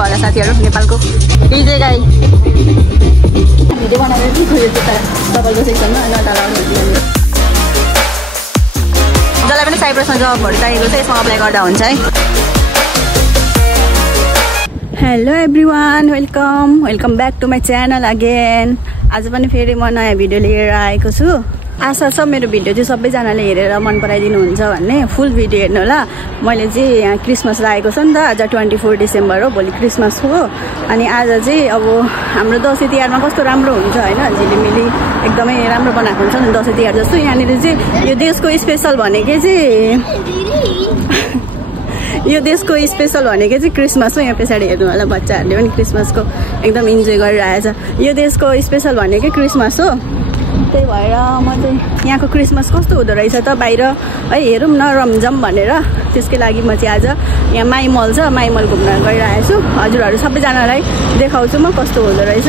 भयो होला साथीहरु नेपालको डीजे गाई भिडियो बनाएर चाहिँ खोज्यो तपाईको सेक्सनमा नटालाउनु जसलाई पनि साइप्रसमा जबहरु चाहिएको छ यसमा अप्लाई गर्दा हुन्छ है hello everyone welcome back to my channel again आज पनि फेरि म नयाँ भिडियो लिएर आएको छु आशा छ मेरो भिडियो चाहिँ सबैजनाले हेरेर मन पराइदिनुहुन्छ भन्ने फुल भिडियो हेर्नु होला मैले चाहिँ यहाँ क्रिसमस लागेको छ नि त आज 24 डिसेम्बर हो भोलि क्रिसमस हो अनि आज चाहिँ अब हाम्रो दसैँ तिहारमा कस्तो राम्रो हुन्छ हैन झिलिमिली एकदमै राम्रो बनाएको हुन्छ नि दसैँ तिहार जस्तो यहाँनिर चाहिँ यो देशको स्पेशल भनेकै चाहिँ यो देशको स्पेशल भनेकै चाहिँ क्रिसमस हो यहाँ पछाडि हेर्नु होला बच्चाहरूले पनि क्रिसमसको एकदम इन्जोय गरिरहेछ यो देशको स्पेशल भनेकै क्रिसमस हो त्यही भएर म चाहिँ यहाँको क्रिसमस कस्तो हुँदो रहेछ त बाहिर है हेरौँ न रमझम भनेर त्यसकै लागि म चाहिँ आज यहाँ माई मल छ माई मल घुम्न गइरहेको छु हजुरहरू सबैजनालाई देखाउँछु म कस्तो हुँदो रहेछ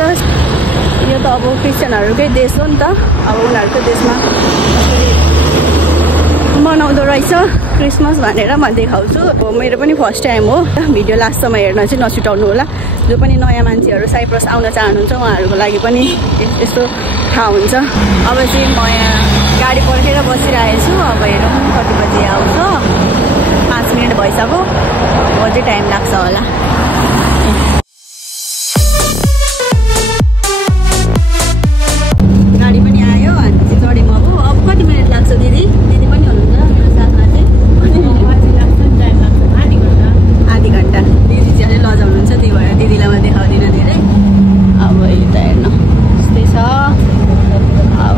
यो त अब क्रिस्चियनहरूकै देश हो नि त अब उनीहरूको देशमा मनाउँदो रहेछ क्रिसमस भनेर म देखाउँछु मेरो पनि फर्स्ट टाइम हो भिडियो लास्टसम्म हेर्न चाहिँ नछुटाउनु होला जो पनि नयाँ मान्छेहरू साइप्रस आउन चाहनुहुन्छ उहाँहरूको लागि पनि यस्तो थाहा हुन्छ अब चाहिँ म यहाँ गाडी पर्खेर बसिरहेको छु अब हेरौँ कति बजी आउँछ 5 मिनट भइसक्यो अझै टाइम लाग्छ होला गाडी पनि आयो हामी चाहिँ चढ्यौँ अब कति मिनट लाग्छ दिदी पनि हुनुहुन्छ मेरो साथमा चाहिँ आधी घन्टा दिदी चाहिँ अलिक लजाउनुहुन्छ त्यही भएर दिदीलाई म देखाउँदिनँ धेरै अब अहिले त हेर्नु यस्तै छ अब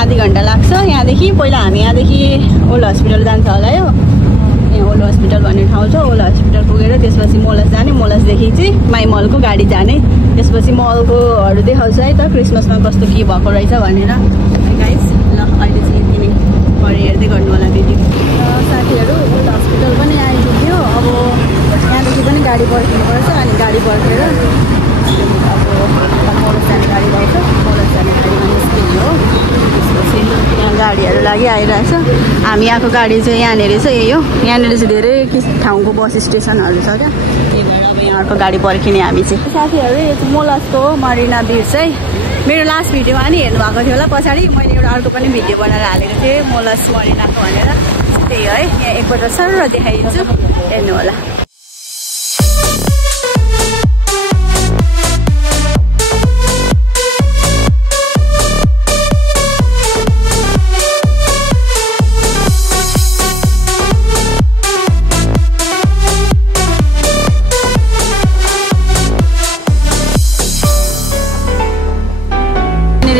आधी घन्टा लाग्छ यहाँदेखि पहिला हामी यहाँदेखि ओल्ड हस्पिटल जान्छ होला यो यहाँ ओल्ड हस्पिटल भन्ने ठाउँ छ ओल्ड हस्पिटल पुगेर त्यसपछि मोलस जाने मोलसदेखि चाहिँ माई मलको गाडी जाने त्यसपछि मलकोहरू देखाउँछ है त क्रिसमसमा कस्तो के भएको रहेछ भनेर गाइस ल अहिले चाहिँ यति नै भरे हेर्दै गर्नु होला दिदी साथीहरू ओल्ड हस्पिटल पनि आइपुग्यो अब यहाँदेखि पनि गाडी पर्खिनुपर्छ अनि गाडी पर्खेर अब मोलस जाने गाडी पाउँछ मोलस जाने गाडीमा निस्किने हो त्यसपछि यहाँ गाडीहरू लागि आइरहेछ हामी यहाँको गाडी चाहिँ यहाँनिर छ यही हो यहाँनिर चाहिँ धेरै ठाउँको बस स्टेसनहरू छ क्या त्यही भएर अब यहाँको गाडी पर्खिने हामी चाहिँ साथीहरू यो चाहिँ मोलसको मरिना बिच चाहिँ मेरो लास्ट भिडियोमा नि हेर्नु भएको थियो होला पछाडि मैले एउटा अर्को पनि भिडियो बनाएर हालेको थिएँ मोलस मरिनाको भनेर त्यही है यहाँ एकपल्ट सरर देखाइदिन्छु हेर्नु होला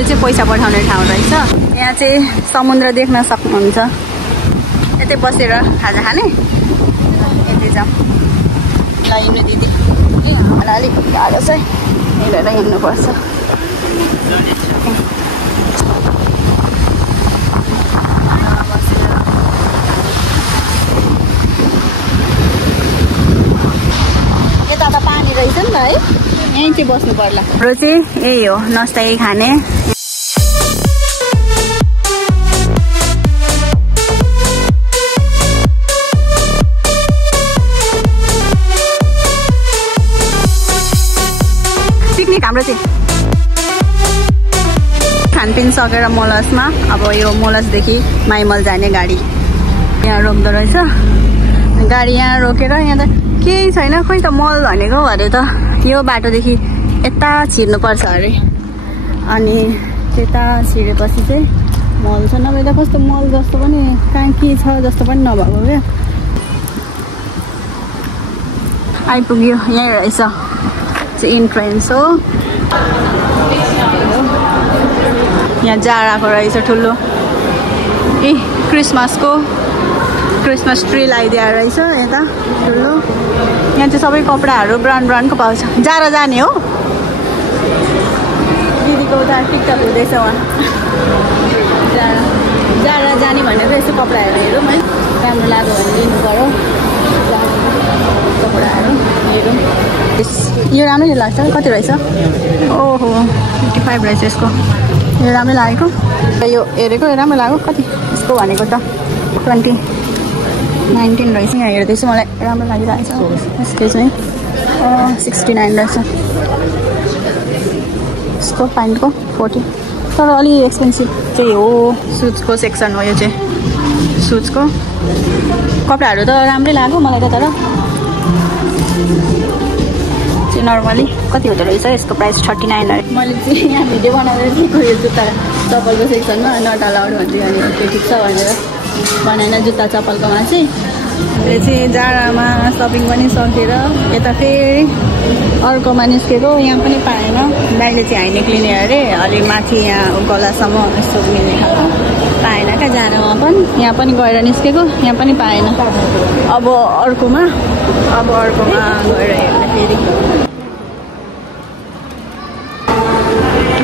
चाहिँ पैसा पठाउने ठाउँ रहेछ यहाँ चाहिँ समुद्र देख्न सक्नुहुन्छ यतै बसेर खाजा खाने यतै जाउँ ल हिँड्नु दिदी ए हामीलाई अलिक गाह्रो छ हिँडेर हिँड्नुपर्छ यता त पानी रहेछ नि त है यहीँ चाहिँ बस्नु पर्ला हाम्रो चाहिँ यही हो नस्ताई खाने पिकनिक हाम्रो चाहिँ खानपिन सकेर मोलसमा अब यो मोलसदेखि माइमल जाने गाडी यहाँ रोक्दो रहेछ गाडी यहाँ रोकेर यहाँ त केही छैन खोइ त मल भनेको अरे त यो बाटोदेखि यता छिर्नुपर्छ अरे अनि त्यता छिरेपछि चाहिँ मल छ नभए त कस्तो मल जस्तो पनि कहाँ के छ जस्तो पनि नभएको क्या आइपुग्यो यहीँ रहेछ चाहिँ इन्ट्रेन्स हो यहाँ जाडाको रहेछ ठुलो ए क्रिसमस ट्री लगाइदिएर रहेछ यता ठुलो यहाँ चाहिँ सबै कपडाहरू ब्रान्डको पाउँछ जाडा जाने हो दिदीको उता टिकटक हुँदैछ उहाँ जाडा जाने भनेको यस्तो कपडाहरू हेरौँ है राम्रो लाग्यो भने लिनु पऱ्यो कपडाहरू हेरौँ यो राम्रै लाग्छ कति रहेछ ओहो 55 रहेछ यसको यो राम्रै लागेको यो हेरेको राम्रो लाग्यो कति यसको भनेको त 20 19 रहेछ। यहाँ हेर्दैछु मलाई राम्रो लागिरहेछ यसको चाहिँ 69 रहेछ। यसको प्यान्टको 40 तर अलि एक्सपेन्सिभ चाहिँ हो। सुजको सेक्सन हो यो चाहिँ। सुजको कपडाहरू त राम्रै लाग्यो मलाई त तर चाहिँ नर्मली कति हुँदो रहेछ यसको प्राइस 39 अरे। मैले चाहिँ यहाँ भिडियो बनाएर दिएको यो जुत्ता चप्पलको सेक्सनमा नट अलाउड भन्थ्यो अनि त्यो ठिक छ भनेर बनाएन जुत्ता चप्पलकोमा चाहिँ। अहिले चाहिँ जाडामा सपिङ पनि सकेर यता फेरि अर्कोमा निस्केको। यहाँ पनि पाएन। दाइले चाहिँ हाई निक्लिने अरे अलि माथि यहाँ गलासम्म यस्तो मिल्ने खालको पाएन क्या जाडामा पनि। यहाँ पनि गएर निस्केको यहाँ पनि पाएन। अब अर्कोमा गएर हेर्दाखेरि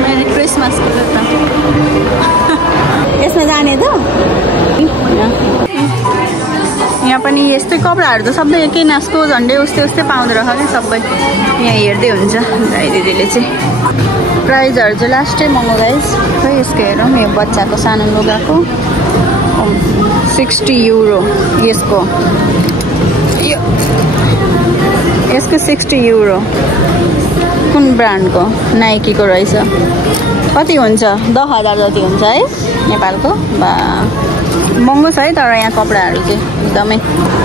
मेरी क्रिसमसको जुत्ता यसमा जाने त। यहाँ पनि यस्तै कपडाहरू त सबै एकै नासको झन्डै उस्तै पाउँदो रहेछ क्या सबै। यहाँ हेर्दै हुन्छ दाइ दिदीले चाहिँ। प्राइजहरू चाहिँ लास्टै महँगो गाइस। खै यसको हेरौँ यो बच्चाको सानो लुगाको 60 युरो। यसको 60 युरो। कुन ब्रान्डको? नाइकीको रहेछ। कति हुन्छ? 10,000 जति हुन्छ है नेपालको। बा महँगो छ है तर यहाँ कपडाहरू चाहिँ एकदमै।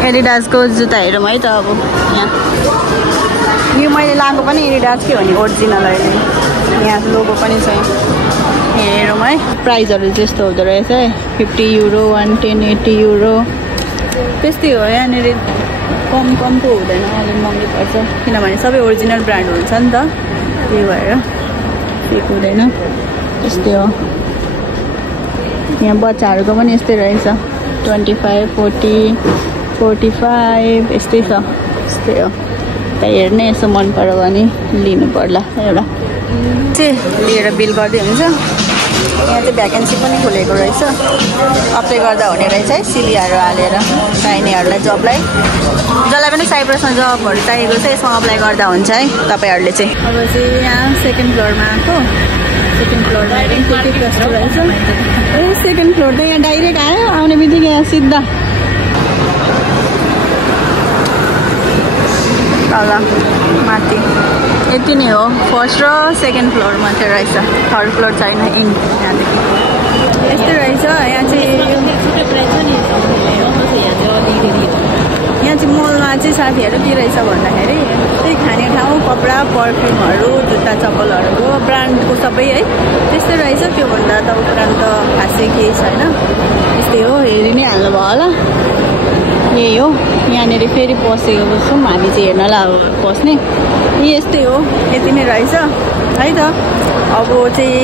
एडिडासको जुत्ता हेरौँ है त अब। यहाँ यो मैले लगाएको पनि एडिडासकै हो नि ओरिजिनल अहिले। यहाँ लोगो पनि छ हेरौँ है। प्राइजहरू त्यस्तो हुँदो रहेछ है 50 युरो 110 80 युरो त्यस्तै हो। यहाँनिर कमको हुँदैन अलिक महँगै पर्छ किनभने सबै ओरिजिनल ब्रान्ड हुन्छ नि त त्यही भएर केही हुँदैन त्यस्तै हो। यहाँ बच्चाहरूको पनि यस्तै रहेछ 25 40 45 यस्तै छ। यस्तै हो। त हेर्ने यसो मन पर्यो भने लिनु पर्ला एउटा चाहिँ लिएर बिल गर्दै हुन्छ। यहाँ चाहिँ भ्याकेन्सी पनि खोलेको रहेछ। अप्लाई गर्दा हुने रहेछ है सिलिआरहरू हालेर चाहिनेहरूलाई जबलाई। जसलाई पनि साइप्रसमा जबहरू चाहिएको छ यसमा अप्लाई गर्दा हुन्छ है तपाईँहरूले चाहिँ। अब चाहिँ यहाँ सेकेन्ड फ्लोरमा आएको। सेकेन्ड फ्लोरमा के कस्तो रहेछ। ए सेकेन्ड फ्लोर त यहाँ डाइरेक्ट आयो आउने बित्तिकै यहाँ सिधा तल माथि यति नै हो। फर्स्ट र सेकेन्ड फ्लोर मात्रै रहेछ। थर्ड फ्लोर छैन यहाँदेखि। यस्तै रहेछ। यहाँ चाहिँ मलमा चाहिँ साथीहरू के रहेछ भन्दाखेरि त्यही खाने ठाउँ कपडा पर्फ्युमहरू जुत्ता चप्पलहरूको ब्रान्डको सबै है त्यस्तै रहेछ। त्योभन्दा त ब्रान्ड त खासै केही छैन। यस्तै हो। हेरि नै हाल्नुभयो होला। यही हो। यहाँनिर फेरि पसेको छौँ हामी चाहिँ हेर्नलाई अब पस्ने। यस्तै हो। यति नै रहेछ है त। अब चाहिँ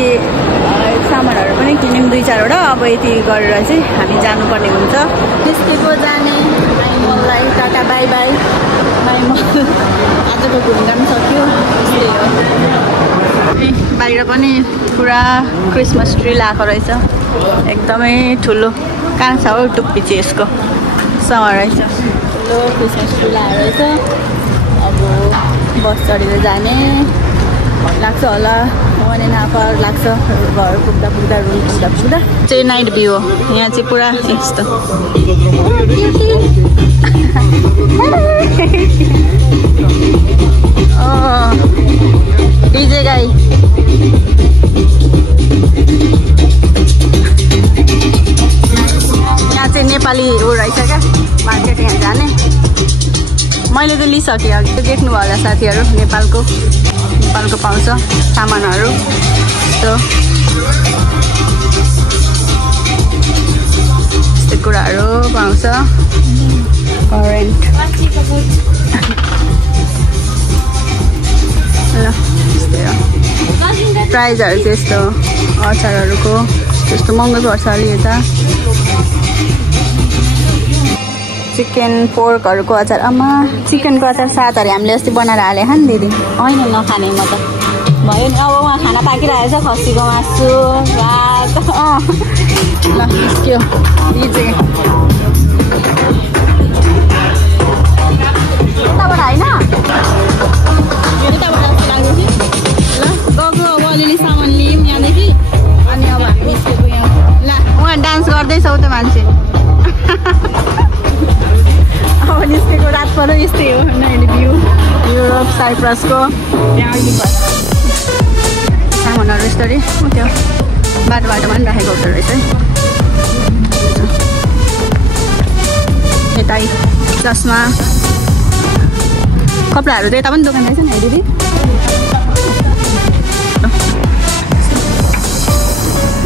सामानहरू पनि किन्यौँ 2-4वटा। अब यति गरेर चाहिँ हामी जानुपर्ने हुन्छ। निस्केको जाने मललाई टाटा बाई बाई मल। आजको घुमघाम सक्यो। यस्तै हो। बाहिर पनि पुरा क्रिसमस ट्री लगाएको रहेछ एकदमै ठुलो। कहाँ छ हौ टुप्पी चाहिँ यसको सँग रहेछ। ठुलो क्रिसमस ट्री लगाएको रहेछ। अब बस चढेर जाने लाग्छ होला 1.5 आवर लाग्छ घर पुग्दा रुम पुग्दा चाहिँ। नाइट भ्यू हो यहाँ चाहिँ पुरा यस्तो। डिजे गाई यहाँ चाहिँ नेपाली ऊ रहेछ क्या मार्केट। यहाँ जाने मैले त लिइसकेँ अघि देख्नु भयो होला साथीहरू। नेपालको पाउँछ सामानहरू यस्तो कुराहरू पाउँछ। करेन्ट ल यस्तै हो। प्राइजहरू चाहिँ यस्तो अचारहरूको त्यस्तो महँगो पर्छ अलि यता। चिकन पोर्कहरूको अचार। आमा चिकनको अचार 7 अरे हामीले अस्ति बनाएर हाले नि दिदी। होइन नखाने म त भयो नि। अब उहाँ खाना पाकिरहेको छ खसीको मासु भात। ल निस्क्यो डिजे। यताबाट होइन यताबाट जस्तो लाग्यो कि। ल गएको अब अलिअलि सामान लियौँ यहाँदेखि अनि अब हामी निस्केको यहाँ। ल उहाँ डान्स गर्दैछौ त मान्छे। साइप्रसको सामानहरू यस्तरी त्यो बाटोमा पनि राखेको हुँदो रहेछ है। यतै चस्मा कपडाहरू त यता पनि दोकान रहेछ नि है दिदी।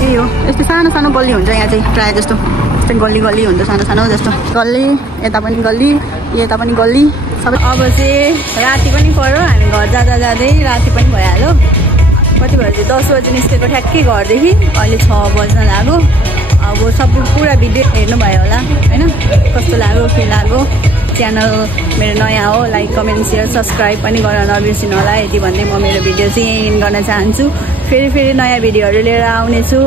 यही हो, यस्तो सानो सानो गल्ली हुन्छ यहाँ चाहिँ प्रायः जस्तो। यस्तै गल्ली गल्ली हुन्छ सानो सानो जस्तो गल्ली, यता पनि गल्ली, यता पनि गल्ली सबै। अब चाहिँ राति पनि पऱ्यो, हामी घर जाँदा जाँदै राति पनि भइहाल्यो। कति भयो चाहिँ 10 बजी निस्केको ठ्याक्कै घरदेखि, अहिले 6 बज्न लाग्यो। अब सबै पुरा भिडियो हेर्नुभयो होला होइन, कस्तो लाग्यो के लाग्यो। च्यानल मेरो नयाँ हो, लाइक कमेन्ट सेयर सब्सक्राइब पनि गर्न नबिर्सिनु होला। यति भन्दै म मेरो भिडियो चाहिँ यहीँ एन्ड गर्न चाहन्छु। फेरि नयाँ भिडियोहरू लिएर आउनेछु।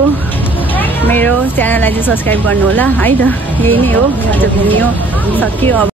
मेरो च्यानललाई चाहिँ सब्सक्राइब गर्नु होला है त। यही नै हो, आज घुमियो सकियो। अब